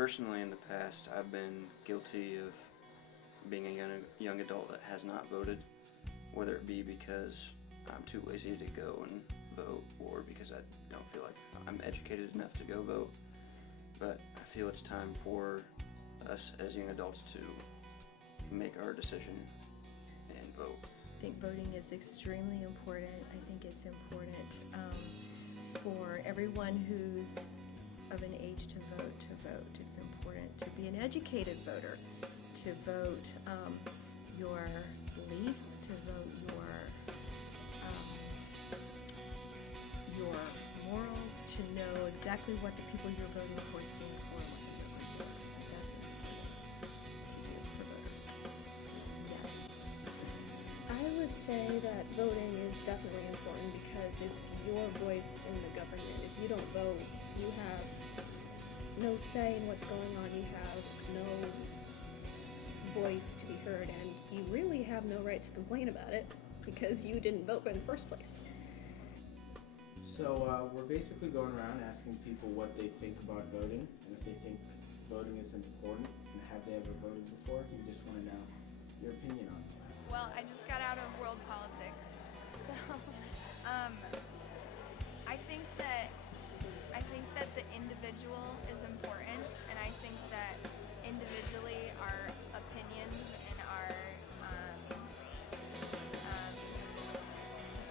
Personally, in the past, I've been guilty of being a young adult that has not voted, whether it be because I'm too lazy to go and vote or because I don't feel like I'm educated enough to go vote. But I feel it's time for us as young adults to make our decision and vote. I think voting is extremely important. I think it's important for everyone who's of an age to vote. It's important to be an educated voter, to vote your beliefs, to vote your morals, to know exactly what the people you're voting for stand for and what the difference is. I think that's important to do for voters. Yes. I would say that voting is definitely important because it's your voice in the government. If you don't vote, you have no say in what's going on. You have no voice to be heard, and you really have no right to complain about it because you didn't vote in the first place. So we're basically going around asking people what they think about voting and if they think voting is important and have they ever voted before. We just want to know your opinion on it. Well, I just got out of world politics, so I think that the individual is important, and I think that individually our opinions and our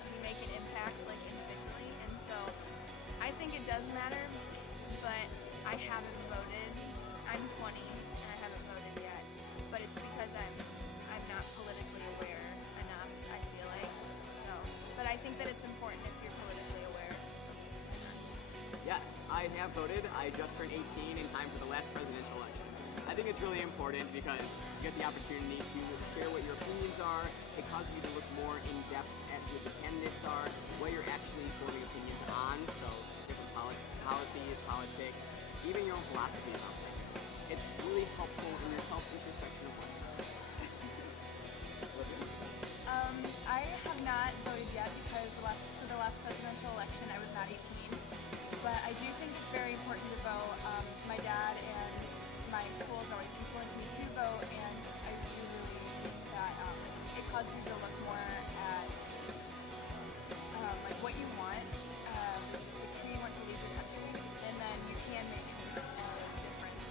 we make an impact like individually, and so I think it does matter, but I haven't voted. I'm 20 and I haven't voted yet, but it's because I'm not politically aware enough, I feel like. So, but I think that it's important if you're politically aware. Yes, I have voted. I just turned 18 in time for the last presidential election. I think it's really important because you get the opportunity to share what your opinions are. It causes you to look more in depth at what the candidates are, what you're actually forming opinions on, so different policies, politics, even your own philosophy about things. It's really helpful in your self-introspection of life. I have not voted yet because for the last presidential election I was not 18. But I do think it's very important to vote. My dad and my school has always influenced me to vote, and I do really think that it causes you to look more at like what you want, who you want to lead your country, and then you can make a difference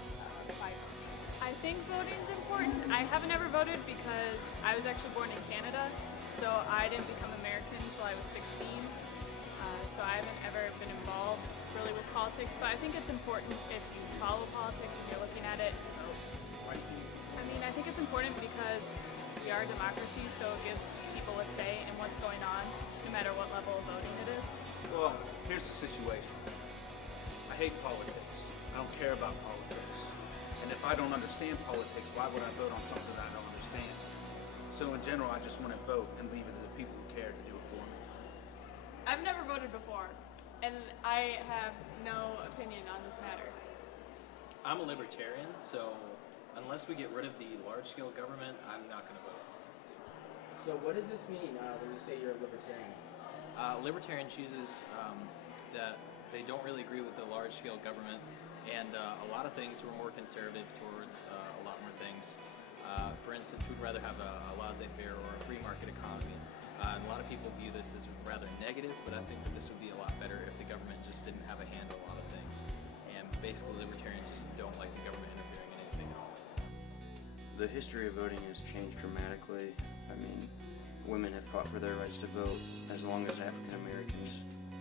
by voting. I think voting is important. I haven't ever voted because I was actually born in Canada, so I didn't become American until I was 16. So I haven't ever been involved really with politics, but I think it's important if you follow politics and you're looking at it to vote. I mean, I think it's important because we are a democracy, so it gives people a say in what's going on, no matter what level of voting it is. Well, here's the situation. I hate politics. I don't care about politics. And if I don't understand politics, why would I vote on something that I don't understand? So in general, I just want to vote and leave it to the people who care to do it for me. I've never voted before, and I have no opinion on this matter. I'm a libertarian, so unless we get rid of the large-scale government, I'm not going to vote. So what does this mean when you say you're a libertarian? Libertarian chooses that they don't really agree with the large-scale government, and a lot of things we're more conservative towards a lot more things. For instance, we'd rather have a laissez-faire or a free market economy. And a lot of people view this as rather negative, but I think that this would be a lot better if the government just didn't have a hand on a lot of things. And basically, libertarians just don't like the government interfering in anything at all. The history of voting has changed dramatically. I mean, women have fought for their rights to vote as long as African Americans,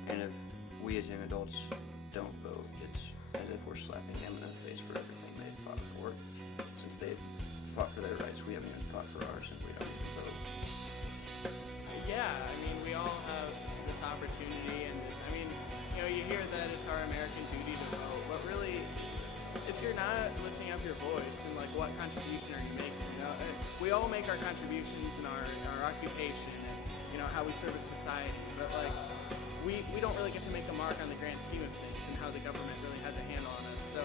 and if we as young adults don't vote, it's as if we're slapping them in the face for everything they've fought for. Since they've fought for their rights, we haven't even fought for ours, and we don't even vote. Yeah, I mean, we all have this opportunity, and I mean, you hear that it's our American duty to vote, but really, if you're not lifting up your voice, then like, what contribution are you making? We all make our contributions in our occupation and how we serve a society, but like, we don't really get to make a mark on the grand scheme of things and how the government really has a handle on us. So,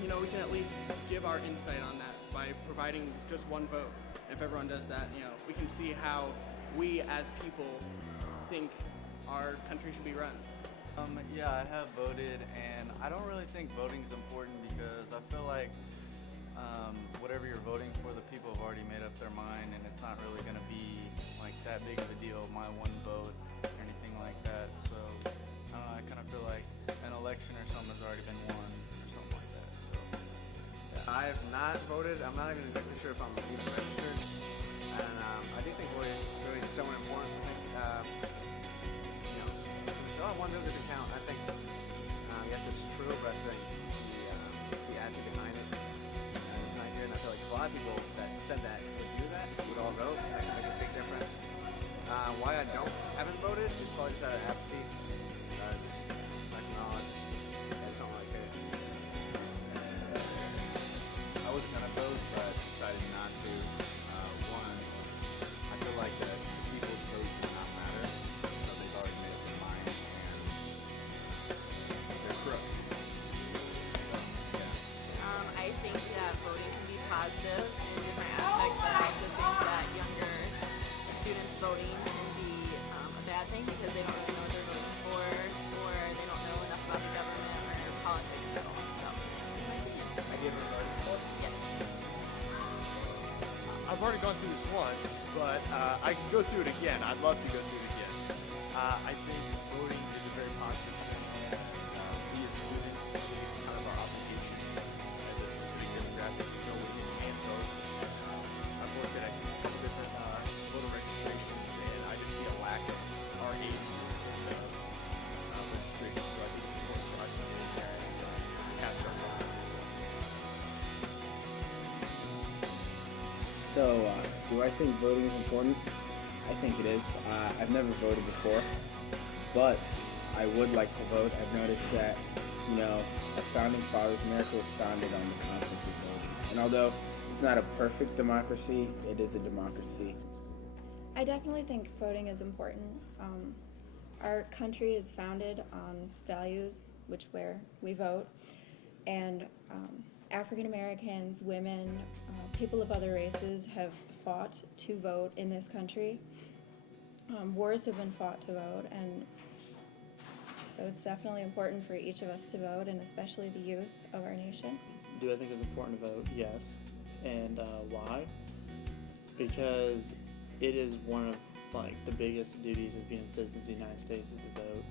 we can at least give our insight on that by providing just one vote. If everyone does that, we can see how we as people think our country should be run. Yeah, I have voted, and I don't really think voting is important because I feel like whatever you're voting for, the people have already made up their mind, and it's not really going to be like that big of a deal, my one vote or anything like that. So I don't know, I kind of feel like an election or something has already been won or something like that. So yeah. I have not voted. I'm not even exactly sure if I'm even registered. And I do think voting really is somewhat important. I think, so one vote doesn't count. I think, yes, it's true, but I think the attitude behind it is not good. And I feel like a lot of people that said that would do that, would all vote. That could make a big difference. Why I haven't voted is probably just out of apathy. Just like knowledge. I just don't like it. I was gonna vote, but decided not to. One, I feel like that the people's vote does not matter, so they've already made up their mind, and they're crooks. So, yeah. I think that voting can be positive in different aspects, but I also think that younger students voting can be a bad thing because they don't really know what they're voting for, or they don't know enough about the government or politics at all. So, that's my opinion. Have you ever voted before? Yes. I've already gone through this once, but I can go through it again. I'd love to go through it again. I think voting is a very positive thing. We as students, it's kind of our obligation as a specific demographic to go in and vote. I've worked at a couple different voter registrations, and I just see a lack of our age group registration. So I think it's important for us to get in there and cast our vote. So, do I think voting is important? I think it is. I've never voted before, but I would like to vote. I've noticed that, our founding fathers, America was founded on the concept of voting. And although it's not a perfect democracy, it is a democracy. I definitely think voting is important. Our country is founded on values, where we vote, and African Americans, women, people of other races have fought to vote in this country. Wars have been fought to vote, and so it's definitely important for each of us to vote, and especially the youth of our nation. Do I think it's important to vote? Yes. And why? Because it is one of the biggest duties of being citizens of the United States is to vote.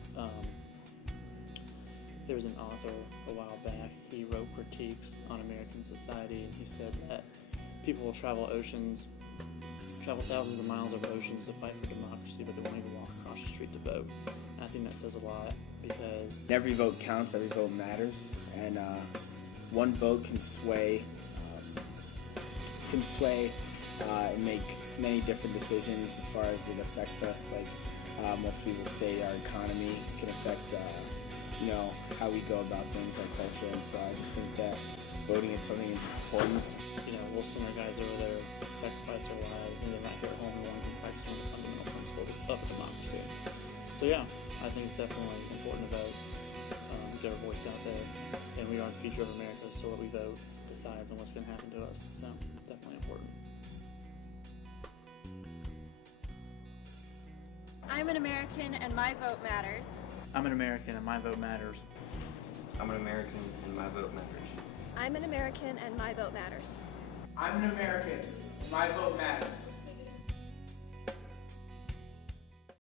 There was an author a while back, he wrote critiques on American society, and he said that people will travel thousands of miles over oceans to fight for democracy, but they won't even walk across the street to vote. And I think that says a lot, because Every vote counts, every vote matters, and one vote can sway and make many different decisions as far as it affects us. Most people say our economy can affect how we go about things, our culture, and so I just think that voting is something important. we'll send our guys over there, sacrifice their lives, and then back here at home, the ones who practice the fundamental principles of democracy. So yeah, I think it's definitely important to vote, get our voice out there, and we are the future of America, so what we vote decides on what's going to happen to us. So definitely important. I'm an American and my vote matters. I'm an American and my vote matters. I'm an American and my vote matters. I'm an American and my vote matters. I'm an American. My vote matters.